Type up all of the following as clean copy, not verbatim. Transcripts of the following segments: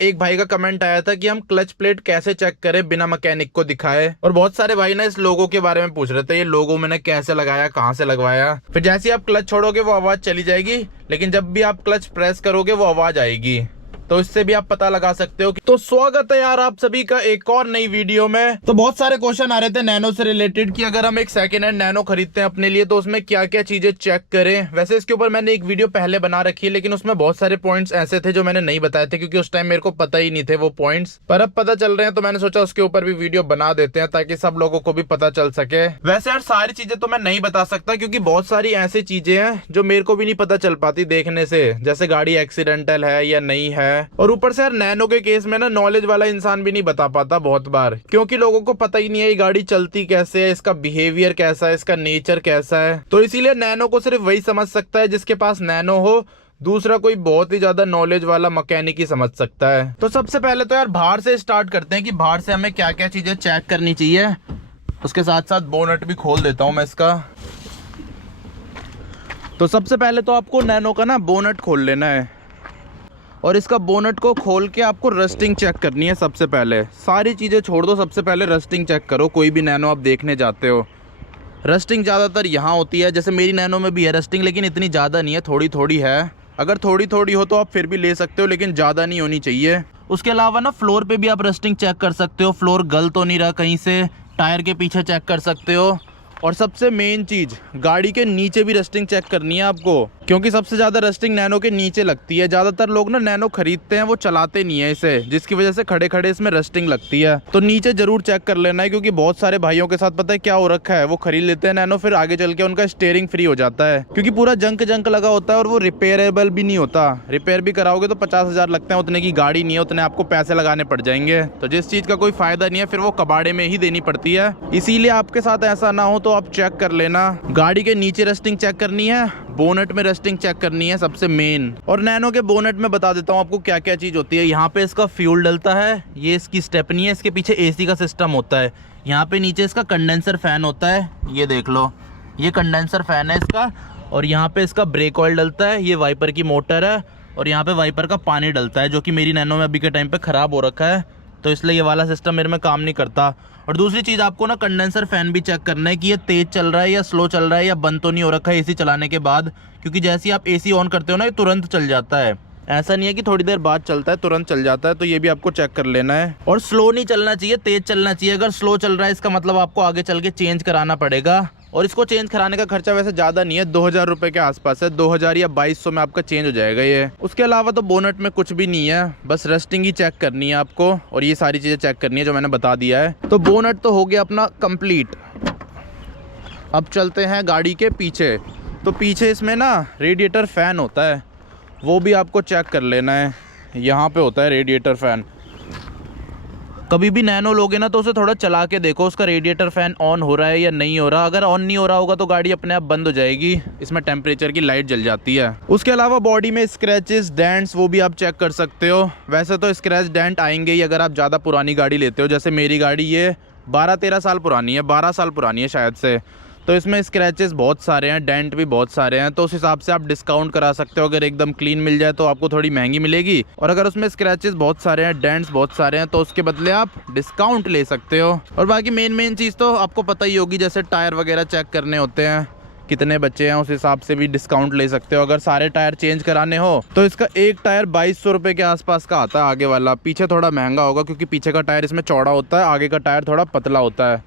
एक भाई का कमेंट आया था कि हम क्लच प्लेट कैसे चेक करें बिना मैकेनिक को दिखाए, और बहुत सारे भाई ना इस लोगो के बारे में पूछ रहे थे, ये लोगो मैंने कैसे लगाया, कहाँ से लगवाया। फिर जैसे ही आप क्लच छोड़ोगे वो आवाज चली जाएगी, लेकिन जब भी आप क्लच प्रेस करोगे वो आवाज आएगी, तो इससे भी आप पता लगा सकते हो। तो स्वागत है यार आप सभी का एक और नई वीडियो में। तो बहुत सारे क्वेश्चन आ रहे थे नैनो से रिलेटेड कि अगर हम एक सेकेंड हैंड नैनो खरीदते हैं अपने लिए तो उसमें क्या क्या चीजें चेक करें। वैसे इसके ऊपर मैंने एक वीडियो पहले बना रखी है, लेकिन उसमें बहुत सारे पॉइंट्स ऐसे थे जो मैंने नहीं बताए थे, क्योंकि उस टाइम मेरे को पता ही नहीं थे वो पॉइंट्स, पर अब पता चल रहे हैं तो मैंने सोचा उसके ऊपर भी वीडियो बना देते हैं ताकि सब लोगों को भी पता चल सके। वैसे यार सारी चीजें तो मैं नहीं बता सकता, क्योंकि बहुत सारी ऐसी चीजें हैं जो मेरे को भी नहीं पता चल पाती देखने से, जैसे गाड़ी एक्सीडेंटल है या नहीं है। और ऊपर से नैनो के केस में ना नॉलेज वाला इंसान भी नहीं बता पाता बहुत बार, क्योंकि लोगों को पता ही नहीं है ये गाड़ी चलती कैसे है, इसका बिहेवियर कैसा है, इसका नेचर कैसा है। तो इसीलिए नैनो को सिर्फ वही समझ सकता है जिसके पास नैनो हो, दूसरा कोई बहुत ही ज्यादा नॉलेज वाला मैकेनिक ही समझ सकता है। तो सबसे पहले तो यार बाहर से स्टार्ट करते हैं कि बाहर से हमें क्या क्या चीजें चेक करनी चाहिए। उसके साथ साथ बोनट भी खोल देता हूं मैं इसका। तो सबसे पहले तो आपको नैनो का ना बोनट खोल लेना है, और इसका बोनट को खोल के आपको रस्टिंग चेक करनी है। सबसे पहले सारी चीज़ें छोड़ दो, सबसे पहले रस्टिंग चेक करो। कोई भी नैनो आप देखने जाते हो, रस्टिंग ज़्यादातर यहाँ होती है। जैसे मेरी नैनो में भी है रस्टिंग, लेकिन इतनी ज़्यादा नहीं है, थोड़ी थोड़ी है। अगर थोड़ी थोड़ी हो तो आप फिर भी ले सकते हो, लेकिन ज़्यादा नहीं होनी चाहिए। उसके अलावा ना फ्लोर पे भी आप रस्टिंग चेक कर सकते हो, फ्लोर गल तो नहीं रहा कहीं से। टायर के पीछे चेक कर सकते हो। और सबसे मेन चीज़, गाड़ी के नीचे भी रस्टिंग चेक करनी है आपको, क्योंकि सबसे ज़्यादा रस्टिंग नैनो के नीचे लगती है। ज़्यादातर लोग ना नैनो खरीदते हैं, वो चलाते नहीं है इसे, जिसकी वजह से खड़े खड़े इसमें रस्टिंग लगती है। तो नीचे जरूर चेक कर लेना है, क्योंकि बहुत सारे भाइयों के साथ पता है क्या हो रखा है, वो खरीद लेते हैं नैनो, फिर आगे चल के उनका स्टीयरिंग फ्री हो जाता है, क्योंकि पूरा जंक जंक लगा होता है और वो रिपेयरेबल भी नहीं होता। रिपेयर भी कराओगे तो 50,000 लगते हैं, उतने की गाड़ी नहीं है, उतने आपको पैसे लगाने पड़ जाएंगे। तो जिस चीज़ का कोई फायदा नहीं है फिर वो कबाड़े में ही देनी पड़ती है। इसीलिए आपके साथ ऐसा ना हो तो आप चेक कर लेना। गाड़ी के नीचे रस्टिंग चेक करनी है, बोनट में रस्टिंग चेक करनी है सबसे मेन। और नैनो के बोनट में बता देता हूँ आपको क्या क्या चीज़ होती है। यहाँ पे इसका फ्यूल डलता है, ये इसकी स्टेपनी है, इसके पीछे एसी का सिस्टम होता है। यहाँ पे नीचे इसका कंडेंसर फैन होता है, ये देख लो, ये कंडेंसर फैन है इसका। और यहाँ पे इसका ब्रेक ऑयल डलता है, ये वाइपर की मोटर है। और यहाँ पे वाइपर का पानी डलता है, जो कि मेरी नैनो में अभी के टाइम पे ख़राब हो रखा है, तो इसलिए ये वाला सिस्टम मेरे में काम नहीं करता। और दूसरी चीज़ आपको ना कंडेंसर फ़ैन भी चेक करना है कि ये तेज़ चल रहा है या स्लो चल रहा है, या बंद तो नहीं हो रखा है एसी चलाने के बाद, क्योंकि जैसे ही आप एसी ऑन करते हो ना ये तुरंत चल जाता है। ऐसा नहीं है कि थोड़ी देर बाद चलता है, तुरंत चल जाता है। तो ये भी आपको चेक कर लेना है। और स्लो नहीं चलना चाहिए, तेज़ चलना चाहिए। अगर स्लो चल रहा है इसका मतलब आपको आगे चल के चेंज कराना पड़ेगा। और इसको चेंज कराने का खर्चा वैसे ज़्यादा नहीं है, 2000 रुपये के आसपास है, 2000 या 2200 में आपका चेंज हो जाएगा ये। उसके अलावा तो बोनट में कुछ भी नहीं है, बस रस्टिंग ही चेक करनी है आपको, और ये सारी चीज़ें चेक करनी है जो मैंने बता दिया है। तो बोनट तो हो गया अपना कंप्लीट। अब चलते हैं गाड़ी के पीछे। तो पीछे इसमें ना रेडिएटर फ़ैन होता है, वो भी आपको चेक कर लेना है। यहाँ पे होता है रेडिएटर फ़ैन। कभी भी नैनो लोगे ना तो उसे थोड़ा चला के देखो, उसका रेडिएटर फ़ैन ऑन हो रहा है या नहीं हो रहा। अगर ऑन नहीं हो रहा होगा तो गाड़ी अपने आप बंद हो जाएगी, इसमें टेम्परेचर की लाइट जल जाती है। उसके अलावा बॉडी में स्क्रैचेस, डेंट्स, वो भी आप चेक कर सकते हो। वैसे तो स्क्रैच डेंट आएंगे ही अगर आप ज़्यादा पुरानी गाड़ी लेते हो, जैसे मेरी गाड़ी ये 12-13 साल पुरानी है, 12 साल पुरानी है शायद से, तो इसमें स्क्रैचेस बहुत सारे हैं, डेंट भी बहुत सारे हैं। तो उस हिसाब से आप डिस्काउंट करा सकते हो। अगर एकदम क्लीन मिल जाए तो आपको थोड़ी महंगी मिलेगी, और अगर उसमें स्क्रैचेस बहुत सारे हैं, डेंट्स बहुत सारे हैं, तो उसके बदले आप डिस्काउंट ले सकते हो। और बाकी मेन चीज़ तो आपको पता ही होगी, जैसे टायर वगैरह चेक करने होते हैं, कितने बच्चे हैं उस हिसाब से भी डिस्काउंट ले सकते हो। अगर सारे टायर चेंज कराने हो तो इसका एक टायर 2200 रुपये के आसपास का आता है, आगे वाला। पीछे थोड़ा महंगा होगा क्योंकि पीछे का टायर इसमें चौड़ा होता है, आगे का टायर थोड़ा पतला होता है,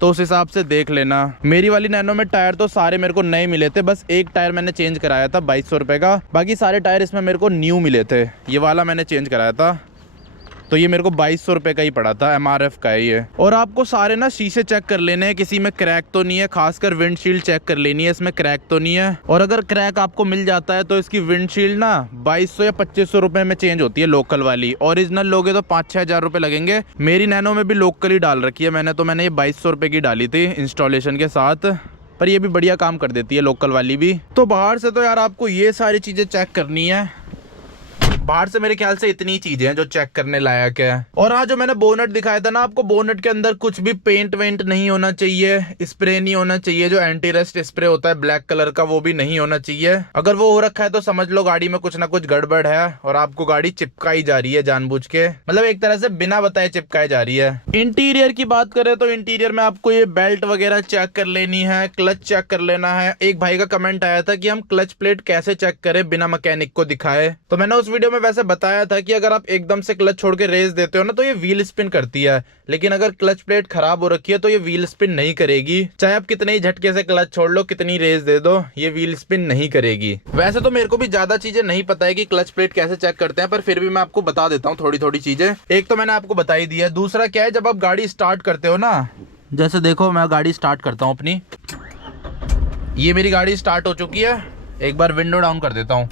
तो उस हिसाब से देख लेना। मेरी वाली नैनो में टायर तो सारे मेरे को नए मिले थे, बस एक टायर मैंने चेंज कराया था 2200 रुपये का, बाकी सारे टायर इसमें मेरे को न्यू मिले थे। ये वाला मैंने चेंज कराया था, तो ये मेरे को 2200 रुपये का ही पड़ा था, MRF का है ये। और आपको सारे ना शीशे चेक कर लेने हैं, किसी में क्रैक तो नहीं है, खासकर विंडशील्ड चेक कर लेनी है, इसमें क्रैक तो नहीं है। और अगर क्रैक आपको मिल जाता है तो इसकी विंडशील्ड ना 2200 या 2500 रुपये में चेंज होती है, लोकल वाली। ओरिजिनल लोगे तो 5-6 हज़ार रुपये लगेंगे। मेरी नैनो में भी लोकल ही डाल रखी है मैंने, तो मैंने ये 2200 रुपये की डाली थी इंस्टॉलेशन के साथ, पर ये भी बढ़िया काम कर देती है लोकल वाली भी। तो बाहर से तो यार आपको ये सारी चीज़ें चेक करनी है। बाहर से मेरे ख्याल से इतनी चीजें हैं जो चेक करने लायक है। और हाँ, जो मैंने बोनट दिखाया था ना आपको, बोनट के अंदर कुछ भी पेंट वेंट नहीं होना चाहिए, स्प्रे नहीं होना चाहिए, जो एंटी रस्ट स्प्रे होता है ब्लैक कलर का वो भी नहीं होना चाहिए। अगर वो हो रखा है तो समझ लो गाड़ी में कुछ ना कुछ गड़बड़ है और आपको गाड़ी चिपकाई जा रही है जानबूझ के, मतलब एक तरह से बिना बताए चिपकाई जा रही है। इंटीरियर की बात करें तो इंटीरियर में आपको ये बेल्ट वगैरह चेक कर लेनी है, क्लच चेक कर लेना है। एक भाई का कमेंट आया था कि हम क्लच प्लेट कैसे चेक करें बिना मैकेनिक को दिखाए, तो मैंने उस वीडियो में वैसे बताया था कि अगर आप एकदम से क्लच छोड़ के रेस देते हो ना तो ये व्हील स्पिन करती है, लेकिन अगर क्लच प्लेट खराब हो रखी है तो ये व्हील स्पिन नहीं करेगी। चाहे आप कितने ही झटके से क्लच छोड़ लो, कितनी रेस दे दो, ये व्हील स्पिन नहीं करेगी। वैसे तो मेरे को भी ज्यादा चीजें नहीं पता है कि क्लच प्लेट कैसे चेक करते हैं, पर फिर भी मैं आपको बता देता हूँ थोड़ी थोड़ी चीजें। एक तो मैंने आपको बताई दी है, दूसरा क्या है, जब आप गाड़ी स्टार्ट करते हो ना, जैसे देखो मैं गाड़ी स्टार्ट करता हूँ अपनी, ये मेरी गाड़ी स्टार्ट हो चुकी है। एक बार विंडो डाउन कर देता हूँ।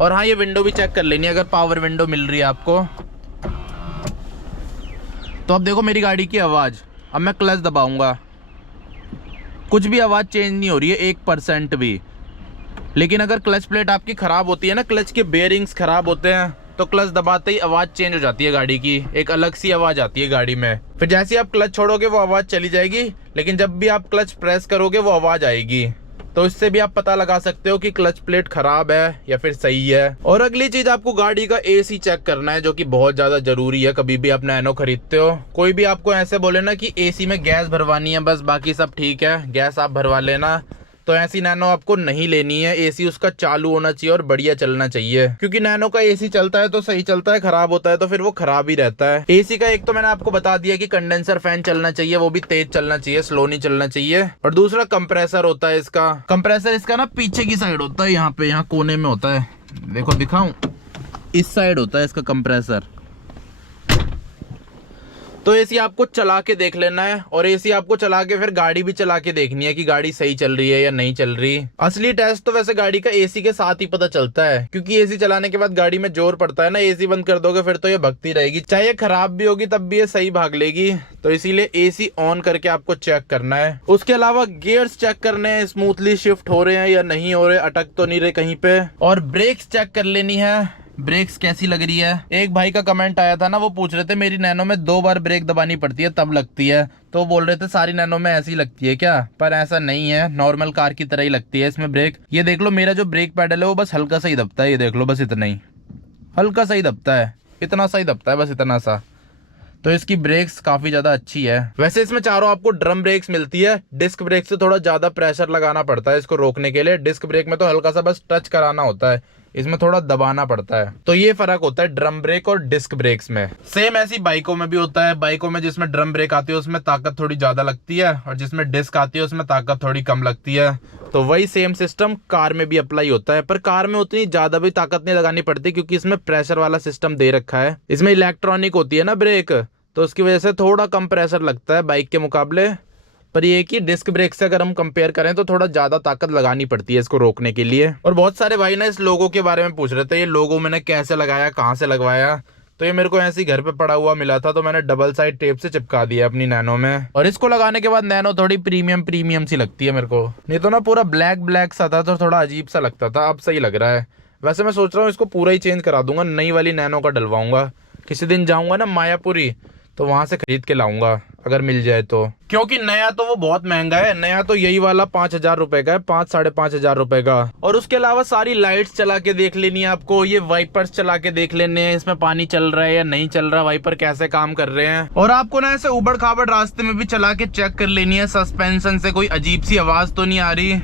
और हाँ, ये विंडो भी चेक कर लेनी है अगर पावर विंडो मिल रही है आपको। तो अब देखो मेरी गाड़ी की आवाज़, अब मैं क्लच दबाऊंगा, कुछ भी आवाज़ चेंज नहीं हो रही है 1% भी। लेकिन अगर क्लच प्लेट आपकी ख़राब होती है ना, क्लच के बेयरिंग्स ख़राब होते हैं, तो क्लच दबाते ही आवाज़ चेंज हो जाती है गाड़ी की, एक अलग सी आवाज़ आती है गाड़ी में। फिर जैसे ही आप क्लच छोड़ोगे वो आवाज़ चली जाएगी, लेकिन जब भी आप क्लच प्रेस करोगे वो आवाज़ आएगी। तो इससे भी आप पता लगा सकते हो कि क्लच प्लेट खराब है या फिर सही है। और अगली चीज, आपको गाड़ी का एसी चेक करना है, जो कि बहुत ज्यादा जरूरी है। कभी भी आप नैनो खरीदते हो, कोई भी आपको ऐसे बोले ना कि एसी में गैस भरवानी है बस, बाकी सब ठीक है, गैस आप भरवा लेना, तो ऐसी नैनो आपको नहीं लेनी है। एसी उसका चालू होना चाहिए और बढ़िया चलना चाहिए, क्योंकि नैनो का एसी चलता है तो सही चलता है, खराब होता है तो फिर वो खराब ही रहता है। एसी का एक तो मैंने आपको बता दिया कि कंडेंसर फैन चलना चाहिए, वो भी तेज चलना चाहिए, स्लो नहीं चलना चाहिए। और दूसरा कंप्रेसर होता है इसका, कंप्रेसर इसका ना पीछे की साइड होता है, यहाँ पे, यहाँ कोने में होता है, देखो दिखाऊं, इस साइड होता है इसका कंप्रेसर। तो एसी आपको चला के देख लेना है, और एसी आपको चला के फिर गाड़ी भी चला के देखनी है कि गाड़ी सही चल रही है या नहीं चल रही। असली टेस्ट तो वैसे गाड़ी का एसी के साथ ही पता चलता है, क्योंकि एसी चलाने के बाद गाड़ी में जोर पड़ता है ना, एसी बंद कर दोगे फिर तो ये भगती रहेगी, चाहे ये खराब भी होगी तब भी ये सही भाग लेगी। तो इसीलिए एसी ऑन करके आपको चेक करना है। उसके अलावा गियर्स चेक करने हैं, स्मूथली शिफ्ट हो रहे हैं या नहीं हो रहे, अटक तो नहीं रहे कहीं पे। और ब्रेक्स चेक कर लेनी है, ब्रेक्स कैसी लग रही है। एक भाई का कमेंट आया था ना, वो पूछ रहे थे मेरी नैनो में 2 बार ब्रेक दबानी पड़ती है तब लगती है, तो बोल रहे थे सारी नैनो में ऐसी लगती है क्या, पर ऐसा नहीं है, नॉर्मल कार की तरह ही लगती है इसमें ब्रेक। ये देख लो, मेरा जो ब्रेक पैडल है वो बस हल्का सा ही दबता है, ये देख लो, बस इतना ही, हल्का सा ही दबता है, इतना सा ही दबता है, बस इतना सा। तो इसकी ब्रेक्स काफी ज्यादा अच्छी है। वैसे इसमें चारों आपको ड्रम ब्रेक्स मिलती है, डिस्क ब्रेक से थोड़ा ज्यादा प्रेशर लगाना पड़ता है इसको रोकने के लिए। डिस्क ब्रेक में तो हल्का सा बस टच कराना होता है, इसमें थोड़ा दबाना पड़ता है। तो ये फर्क होता है ड्रम ब्रेक और डिस्क ब्रेक्स में। सेम ऐसी बाइकों में भी होता है, बाइकों में जिसमें ड्रम ब्रेक आती है उसमें ताकत थोड़ी ज्यादा लगती है, और जिसमें डिस्क आती है उसमें ताकत थोड़ी कम लगती है। तो वही सेम सिस्टम कार में भी अप्लाई होता है, पर कार में उतनी ज्यादा भी ताकत नहीं लगानी पड़ती, क्योंकि इसमें प्रेशर वाला सिस्टम दे रखा है। इसमें इलेक्ट्रॉनिक होती है ना ब्रेक, तो उसकी वजह से थोड़ा कम प्रेशर लगता है बाइक के मुकाबले। पर ये कि डिस्क ब्रेक से अगर हम कंपेयर करें तो थोड़ा ज्यादा ताकत लगानी पड़ती है इसको रोकने के लिए। और बहुत सारे भाई ना इस लोगो के बारे में पूछ रहे थे, ये लोगो मैंने कैसे लगाया, कहाँ से लगवाया। तो ये मेरे को ऐसे ही घर पे पड़ा हुआ मिला था, तो मैंने डबल साइड टेप से चिपका दिया अपनी नैनो में। और इसको लगाने के बाद नैनो थोड़ी प्रीमियम सी लगती है मेरे को, नहीं तो ना पूरा ब्लैक सा था तो थोड़ा अजीब सा लगता था, अब सही लग रहा है। वैसे मैं सोच रहा हूँ इसको पूरा ही चेंज करा दूंगा, नई वाली नैनो का डलवाऊंगा। किसी दिन जाऊंगा ना मायापुरी, तो वहां से खरीद के लाऊंगा अगर मिल जाए तो, क्योंकि नया तो वो बहुत महंगा है। नया तो यही वाला 5,000 रुपए का है, 5-5,500 रुपए का। और उसके अलावा सारी लाइट्स चला के देख लेनी है आपको, ये वाइपर्स चला के देख लेने हैं, इसमें पानी चल रहा है या नहीं चल रहा, वाइपर कैसे काम कर रहे हैं। और आपको ना ऐसे उबड़ खाबड़ रास्ते में भी चला के चेक कर लेनी है, सस्पेंशन से कोई अजीब सी आवाज तो नहीं आ रही।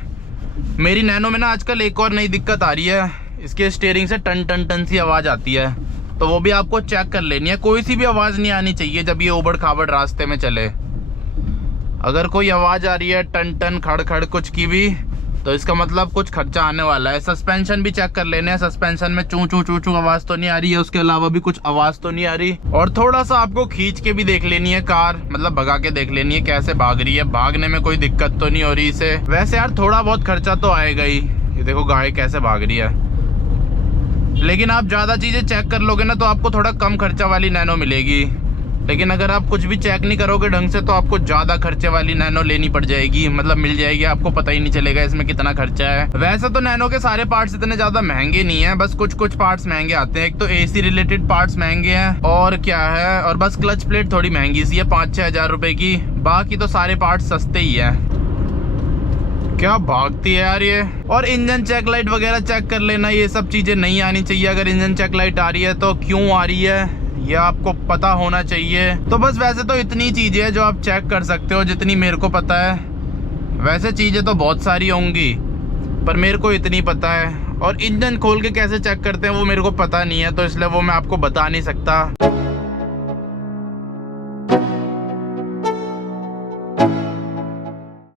मेरी नैनो में ना आजकल एक और नई दिक्कत आ रही है, इसके स्टीयरिंग से टन टन टन सी आवाज आती है, तो वो भी आपको चेक कर लेनी है। कोई सी भी आवाज नहीं आनी चाहिए जब ये उबड़ खाबड़ रास्ते में चले। अगर कोई आवाज आ रही है टन टन खड़ खड़ कुछ की भी, तो इसका मतलब कुछ खर्चा आने वाला है। सस्पेंशन भी चेक कर लेने हैं, सस्पेंशन में चू चू चू चू आवाज तो नहीं आ रही है, उसके अलावा भी कुछ आवाज तो नहीं आ रही। और थोड़ा सा आपको खींच के भी देख लेनी है कार, मतलब भगा के देख लेनी है कैसे भाग रही है, भागने में कोई दिक्कत तो नहीं हो रही इसे। वैसे यार थोड़ा बहुत खर्चा तो आएगा ही, ये देखो गाय कैसे भाग रही है। लेकिन आप ज्यादा चीजें चेक कर लोगे ना तो आपको थोड़ा कम खर्चा वाली नैनो मिलेगी। लेकिन अगर आप कुछ भी चेक नहीं करोगे ढंग से तो आपको ज़्यादा खर्चे वाली नैनो लेनी पड़ जाएगी, मतलब मिल जाएगी, आपको पता ही नहीं चलेगा इसमें कितना खर्चा है। वैसे तो नैनो के सारे पार्ट्स इतने ज़्यादा महंगे नहीं है, बस कुछ कुछ पार्ट्स महंगे आते हैं। एक तो AC रिलेटेड पार्ट्स महंगे हैं और क्या है, और बस क्लच प्लेट थोड़ी महंगी सी है 5-6 हज़ार रुपए की, बाकी तो सारे पार्ट्स सस्ते ही है। क्या भागती है यार ये। और इंजन चेक लाइट वगैरह चेक कर लेना, ये सब चीज़ें नहीं आनी चाहिए। अगर इंजन चेक लाइट आ रही है तो क्यों आ रही है ये आपको पता होना चाहिए। तो बस वैसे तो इतनी चीज़ें हैं जो आप चेक कर सकते हो, जितनी मेरे को पता है। वैसे चीज़ें तो बहुत सारी होंगी पर मेरे को इतनी पता है, और इंजन खोल के कैसे चेक करते हैं वो मेरे को पता नहीं है, तो इसलिए वो मैं आपको बता नहीं सकता।